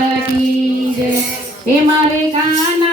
લાલ જય. હે મારે કાના